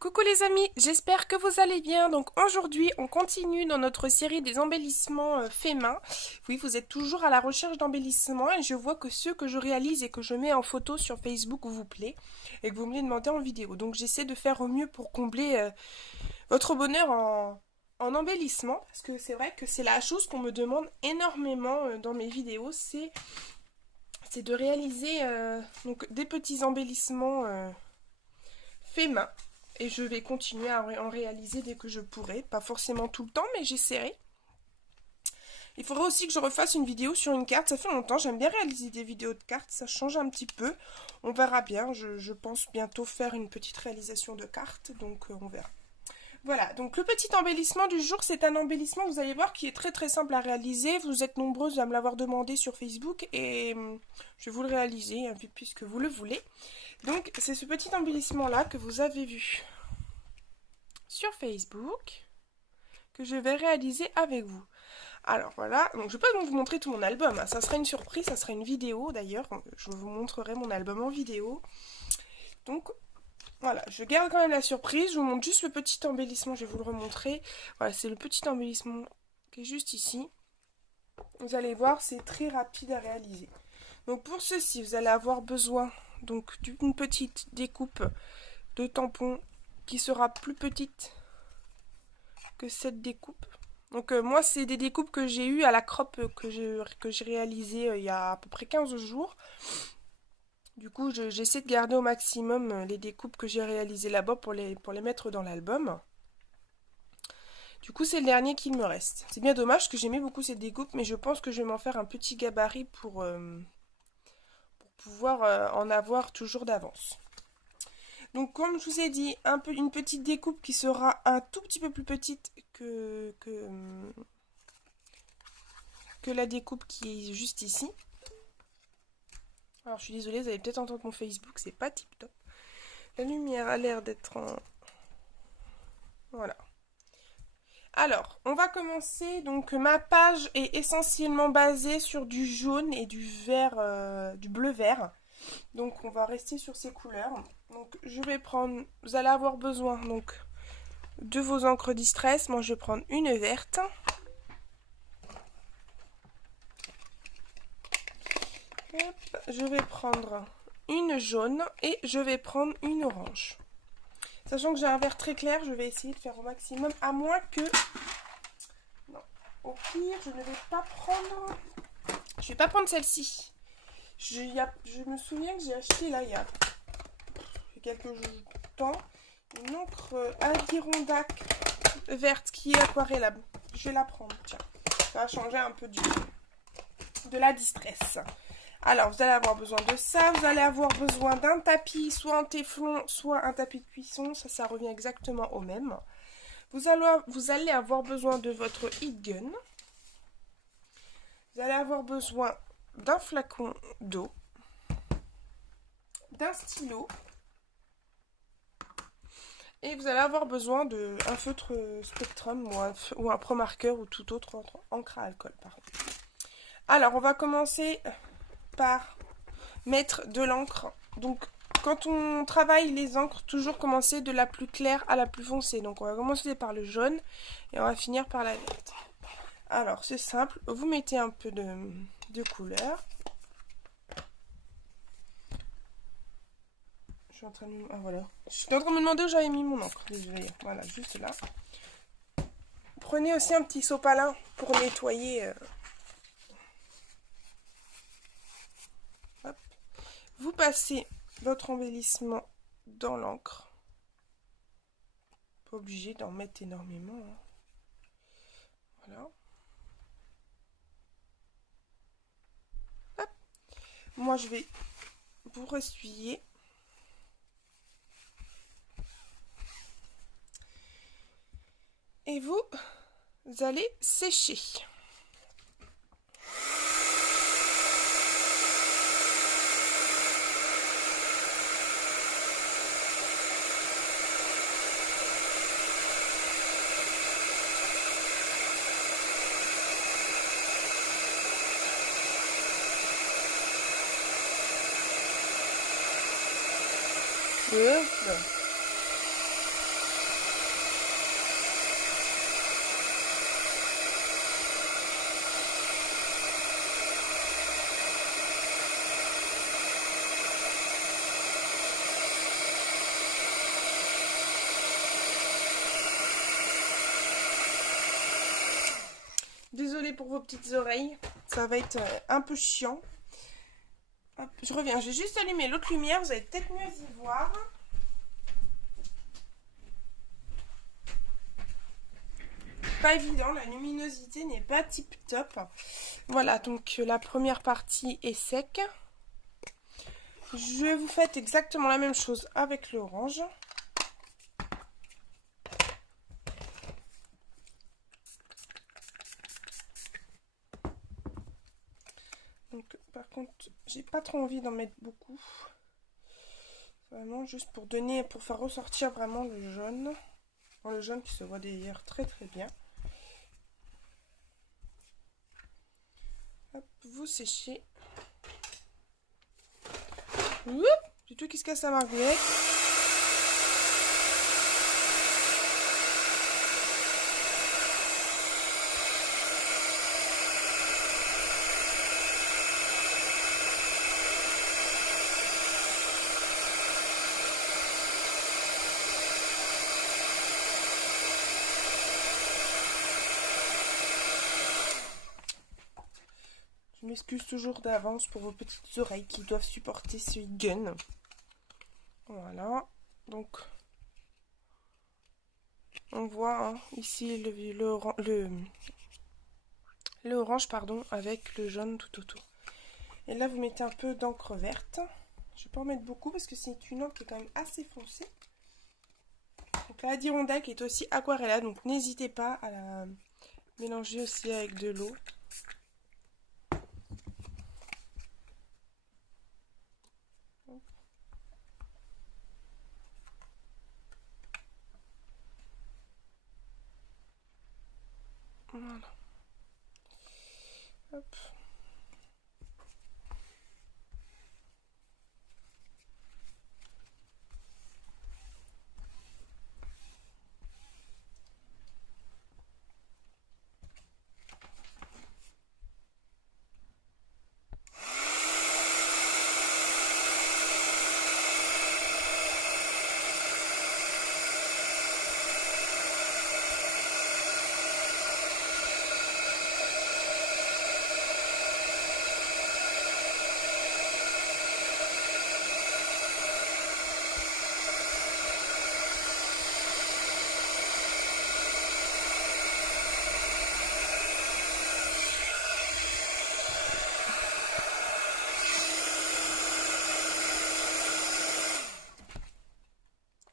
Coucou les amis, j'espère que vous allez bien. Donc aujourd'hui, on continue dans notre série des embellissements faits main. Oui, vous êtes toujours à la recherche d'embellissements et je vois que ceux que je réalise et que je mets en photo sur Facebook vous plaît et que vous me les demandez en vidéo. Donc j'essaie de faire au mieux pour combler votre bonheur en embellissement parce que c'est vrai que c'est la chose qu'on me demande énormément dans mes vidéos, c'est de réaliser donc des petits embellissements faits main. Et je vais continuer à en réaliser dès que je pourrai. Pas forcément tout le temps, mais j'essaierai. Il faudrait aussi que je refasse une vidéo sur une carte. Ça fait longtemps, j'aime bien réaliser des vidéos de cartes. Ça change un petit peu. On verra bien. Je pense bientôt faire une petite réalisation de cartes. Donc on verra. Voilà, donc le petit embellissement du jour, c'est un embellissement, vous allez voir, qui est très très simple à réaliser. Vous êtes nombreuses à me l'avoir demandé sur Facebook et je vais vous le réaliser hein, puisque vous le voulez. Donc c'est ce petit embellissement là que vous avez vu sur Facebook que je vais réaliser avec vous. Alors voilà, donc je ne vais pas vous montrer tout mon album, hein. Ça sera une surprise, ça sera une vidéo d'ailleurs, je vous montrerai mon album en vidéo. Donc voilà, je garde quand même la surprise, je vous montre juste le petit embellissement, je vais vous le remontrer. Voilà, c'est le petit embellissement qui est juste ici. Vous allez voir, c'est très rapide à réaliser. Donc pour ceci, vous allez avoir besoin donc d'une petite découpe de tampon qui sera plus petite que cette découpe. Donc moi, c'est des découpes que j'ai eues à la crop que j'ai réalisé il y a à peu près 15 jours. Du coup, j'essaie de garder au maximum les découpes que j'ai réalisées là-bas pour les mettre dans l'album. Du coup, c'est le dernier qu'il me reste. C'est bien dommage que j'aimais beaucoup cette découpe, mais je pense que je vais m'en faire un petit gabarit pour pouvoir en avoir toujours d'avance. Donc, comme je vous ai dit, une petite découpe qui sera un tout petit peu plus petite que la découpe qui est juste ici. Alors je suis désolée, vous allez peut-être entendre mon Facebook, c'est pas tip top. La lumière a l'air d'être en... Voilà. Alors, on va commencer. Donc ma page est essentiellement basée sur du jaune et du vert, du bleu-vert. Donc on va rester sur ces couleurs. Donc je vais prendre, vous allez avoir besoin donc de vos encres Distress. Moi je vais prendre une verte. Hop, je vais prendre une jaune et je vais prendre une orange. Sachant que j'ai un vert très clair, je vais essayer de faire au maximum, à moins que... Non, au pire, je ne vais pas prendre... Je vais pas prendre celle-ci. Je me souviens que j'ai acheté là, il y a quelques temps, une encre Adirondack verte qui est aquarellable. Je vais la prendre, tiens. Ça va changer un peu de la Distress. Alors, vous allez avoir besoin de ça. Vous allez avoir besoin d'un tapis, soit en téflon, soit un tapis de cuisson. Ça revient exactement au même. Vous allez avoir besoin de votre heat gun. Vous allez avoir besoin d'un flacon d'eau, d'un stylo. Et vous allez avoir besoin d'un feutre Spectrum ou un Pro Marker ou tout autre encre à alcool. Pardon. Alors, on va commencer par mettre de l'encre. Donc quand on travaille les encres, toujours commencer de la plus claire à la plus foncée. Donc on va commencer par le jaune et on va finir par la verte. Alors c'est simple, vous mettez un peu de couleur. Je suis en train de... Ah voilà. Je suis en train de me demander où j'avais mis mon encre. Désolée. Voilà, juste là. Prenez aussi un petit sopalin pour nettoyer... Vous passez votre embellissement dans l'encre. Pas obligé d'en mettre énormément. Hein. Voilà. Hop. Moi, je vais vous ressuyer. Et vous allez sécher. désolée pour vos petites oreilles. Ça va être un peu chiant. Hop, je reviens, j'ai juste allumé l'autre lumière, vous allez peut-être mieux y voir. Pas évident, la luminosité n'est pas tip top. Voilà, donc la première partie est sec. Je vous fais exactement la même chose avec l'orange. Donc, par contre, j'ai pas trop envie d'en mettre beaucoup. Vraiment juste pour donner, pour faire ressortir vraiment le jaune. Bon, le jaune qui se voit d'ailleurs très très bien. Hop, vous séchez. Oups, j'ai tout qui se casse à margoulette. Je m'excuse toujours d'avance pour vos petites oreilles qui doivent supporter ce gun. Voilà, donc on voit hein, ici le orange pardon, avec le jaune tout autour. Et là vous mettez un peu d'encre verte. Je vais pas en mettre beaucoup parce que c'est une encre qui est quand même assez foncée. Donc la Adirondack est aussi aquarella, donc n'hésitez pas à la mélanger aussi avec de l'eau. Voilà. Hop.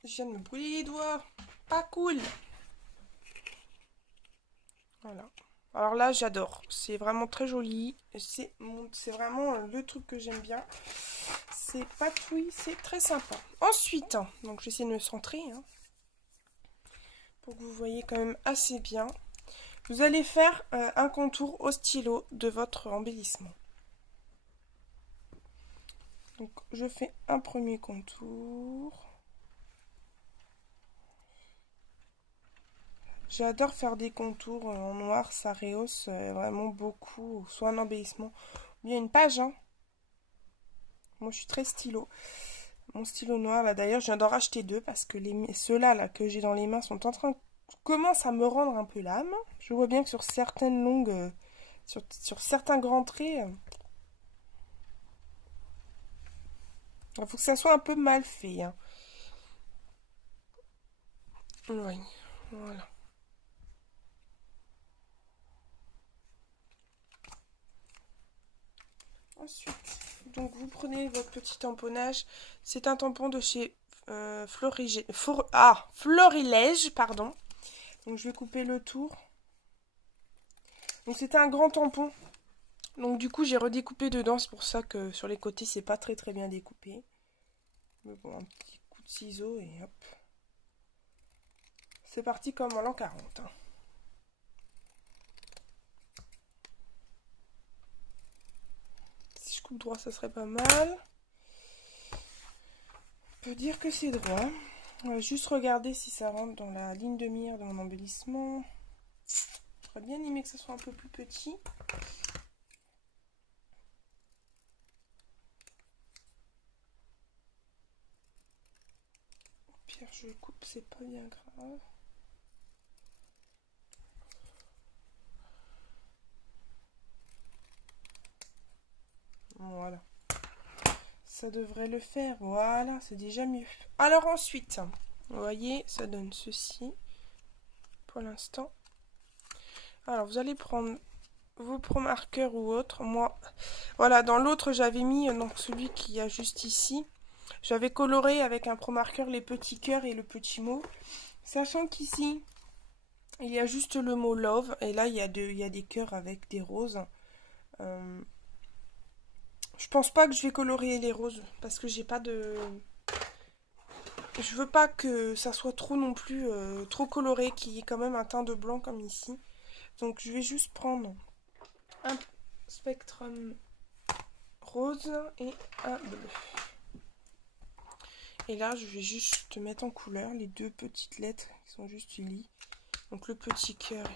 Je viens de me brûler les doigts. Pas cool. Voilà. Alors là, j'adore. C'est vraiment très joli. C'est vraiment le truc que j'aime bien. C'est patouille, c'est très sympa. Ensuite, donc j'essaie de me centrer. Hein, pour que vous voyez quand même assez bien. Vous allez faire un contour au stylo de votre embellissement. Donc je fais un premier contour. J'adore faire des contours en noir, ça rehausse vraiment beaucoup, soit un embellissement, ou bien une page. Hein. Moi je suis très stylo. Mon stylo noir, là d'ailleurs, je viens d'en racheter deux parce que ceux-là là, que j'ai dans les mains sont en train commencent à me rendre un peu l'âme. Je vois bien que sur certaines longues, sur certains grands traits, il faut que ça soit un peu mal fait. Hein. Oui, voilà. Ensuite, donc vous prenez votre petit tamponnage. C'est un tampon de chez Florilège, pardon. Donc je vais couper le tour. Donc c'était un grand tampon. Donc du coup j'ai redécoupé dedans. C'est pour ça que sur les côtés c'est pas très très bien découpé. Mais bon, un petit coup de ciseau et hop. C'est parti comme en l'an 40. Hein. Si je coupe droit ça serait pas mal. On peut dire que c'est droit. On va juste regarder si ça rentre dans la ligne de mire de mon embellissement. J'aurais bien aimé que ça soit un peu plus petit. Au pire, je coupe, c'est pas bien grave. Ça devrait le faire. Voilà, c'est déjà mieux. Alors ensuite, vous voyez, ça donne ceci pour l'instant. Alors, vous allez prendre vos pro-marqueurs ou autres. Moi, voilà, dans l'autre, j'avais mis, donc celui qu'il y a juste ici, j'avais coloré avec un pro-marqueur les petits cœurs et le petit mot. Sachant qu'ici, il y a juste le mot love. Et là, il y a des cœurs avec des roses. Je pense pas que je vais colorer les roses. Parce que j'ai pas de... Je veux pas que ça soit trop non plus trop coloré, qu'il y ait quand même un teint de blanc comme ici. Donc je vais juste prendre un spectrum rose et un bleu. Et là je vais juste mettre en couleur les deux petites lettres qui sont juste unies. Donc le petit cœur.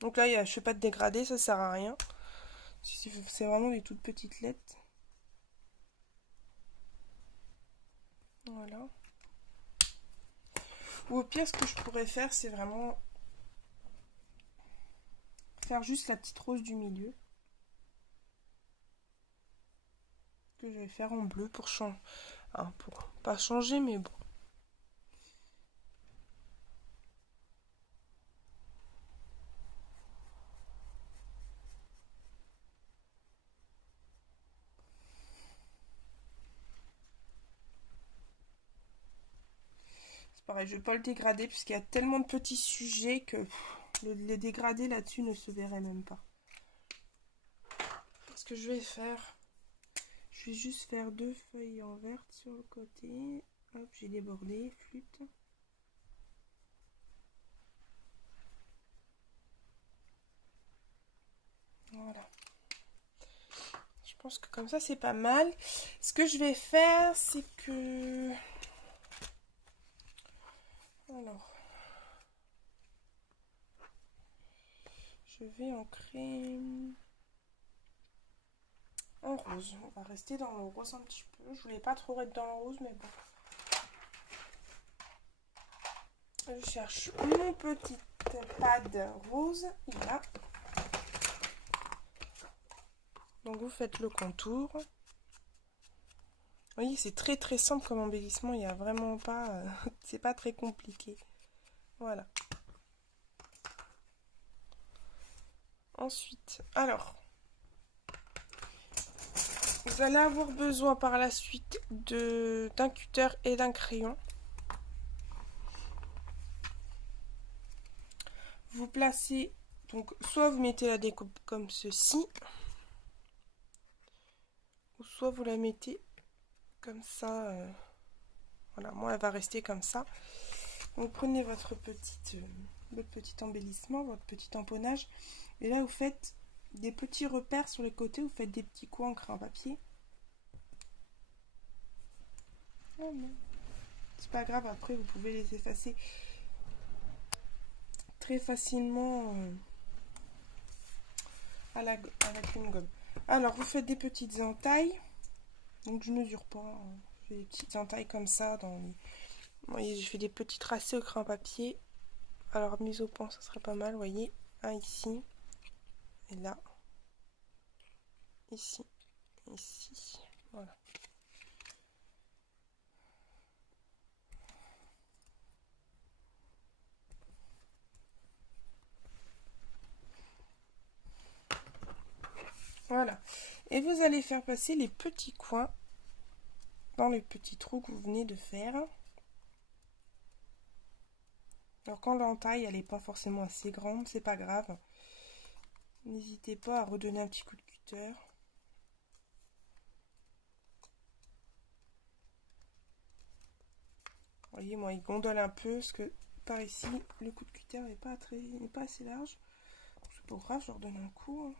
Donc là je fais pas de dégradé, ça sert à rien. C'est vraiment des toutes petites lettres. Voilà. Ou au pire, ce que je pourrais faire, c'est vraiment faire juste la petite rose du milieu. Que je vais faire en bleu pour changer. Hein, pour pas changer, mais bon. C'est pareil, je vais pas le dégrader puisqu'il y a tellement de petits sujets que les dégradés là-dessus ne se verraient même pas. Ce que je vais faire, je vais juste faire deux feuilles en vert sur le côté. Hop, j'ai débordé, flûte. Voilà. Je pense que comme ça c'est pas mal. Ce que je vais faire, c'est que... Alors... Je vais en créer... en rose. On va rester dans le rose un petit peu. Je voulais pas trop être dans le rose, mais bon. Je cherche mon petit pad rose. Il est là. Donc vous faites le contour. Vous voyez, c'est très très simple comme embellissement. Il n'y a vraiment pas... c'est pas très compliqué. Voilà. Ensuite, alors... Vous allez avoir besoin par la suite d'un cutter et d'un crayon. Vous placez, donc soit vous mettez la découpe comme ceci, ou soit vous la mettez comme ça. Voilà, moi elle va rester comme ça. Vous prenez votre petit embellissement, votre petit emponnage, et là vous faites des petits repères sur les côtés, vous faites des petits coins en crayon papier. Oh non. C'est pas grave, après vous pouvez les effacer très facilement à la crème gomme. Alors vous faites des petites entailles. Donc je mesure pas, hein. Je fais des petites entailles comme ça dans les... Vous voyez, je fais des petits tracés au crayon papier. Alors mise au point, ça serait pas mal, vous voyez. Un ici. Et là. Ici. Ici. Voilà. Voilà. Et vous allez faire passer les petits coins dans les petits trous que vous venez de faire. Alors quand l'entaille elle n'est pas forcément assez grande, c'est pas grave. N'hésitez pas à redonner un petit coup de cutter. Vous voyez, moi il gondole un peu parce que par ici le coup de cutter n'est pas assez large. C'est pas grave, je redonne un coup. Hein.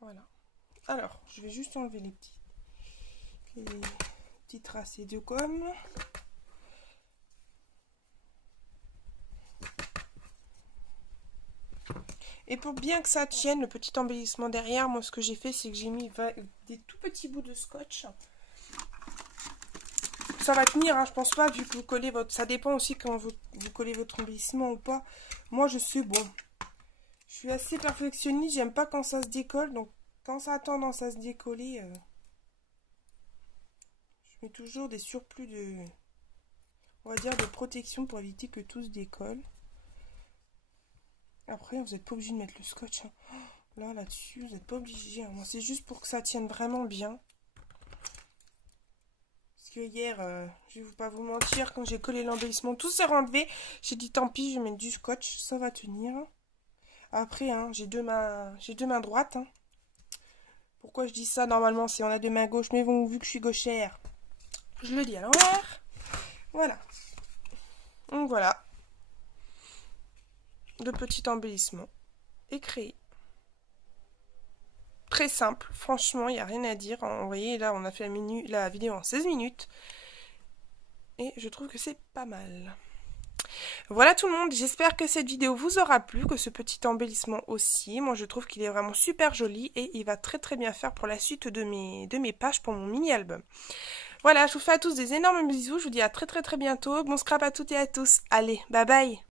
Voilà. Alors, je vais juste enlever les petits tracés de gomme. Et pour bien que ça tienne, le petit embellissement derrière, moi ce que j'ai fait, c'est que j'ai mis des tout petits bouts de scotch ça va tenir, hein, je pense pas, vu que vous collez votre... Ça dépend aussi quand vous collez votre embellissement ou pas. Moi, je suis bon. Je suis assez perfectionniste, j'aime pas quand ça se décolle, donc quand ça a tendance à se décoller, je mets toujours des surplus de... On va dire de protection pour éviter que tout se décolle. Après, vous n'êtes pas obligé de mettre le scotch. Hein. Là-dessus, vous n'êtes pas obligé. Hein. Moi, c'est juste pour que ça tienne vraiment bien. Parce que hier, je vais pas vous mentir, quand j'ai collé l'embellissement, tout s'est renlevé. J'ai dit, tant pis, je vais mettre du scotch, ça va tenir. Après, hein, j'ai deux mains droites. Hein. Pourquoi je dis ça? Normalement, c'est on a deux mains gauches, mais bon, vu que je suis gauchère, je le dis à l'envers. Voilà. Donc voilà. Le petit embellissement est créé. Très simple, franchement, il n'y a rien à dire. Vous voyez, là, on a fait la vidéo en 16 minutes. Et je trouve que c'est pas mal. Voilà tout le monde, j'espère que cette vidéo vous aura plu, que ce petit embellissement aussi. Moi, je trouve qu'il est vraiment super joli et il va très très bien faire pour la suite de mes pages pour mon mini-album. Voilà, je vous fais à tous des énormes bisous, je vous dis à très très très bientôt. Bon scrap à toutes et à tous. Allez, bye bye!